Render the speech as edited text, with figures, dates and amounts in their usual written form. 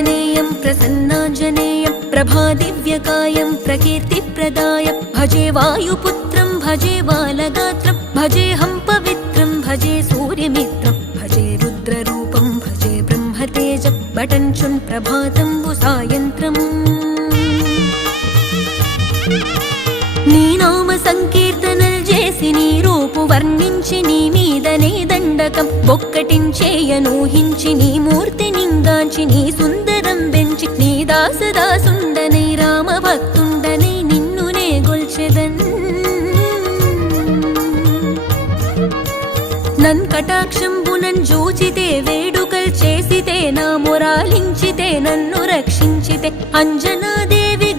प्रसन्नाञ्जनेयं प्रसन्नाञ्जनेयं प्रभादिव्यकायं प्रकीर्तिप्रदायं भजे वायुपुत्रं भजे बालगात्रं भजेऽहं पवित्रं भजे सूर्यमित्रं भजे रुद्ररूपं भजे ब्रह्मतेजं बटञ्चुन् प्रभातं सायन्त्रम् నీ నామ సంకీర్తనలు చేసి నీ రూపు వర్ణించి నీ మీదనే దండకం ఒక్కటించేయనూహించి నీ మూర్తి నింగాంచి నీ సుందరం పెంచి నీ దాసదాసుండనై రామ భక్తుండనై నిన్నునే గొల్చెదన్ నన్ కటాక్షంబునన్ జూచితే వేడుకల్ చేసితే నా మొరాలించితే నన్ను రక్షించితే అంజనాదేవి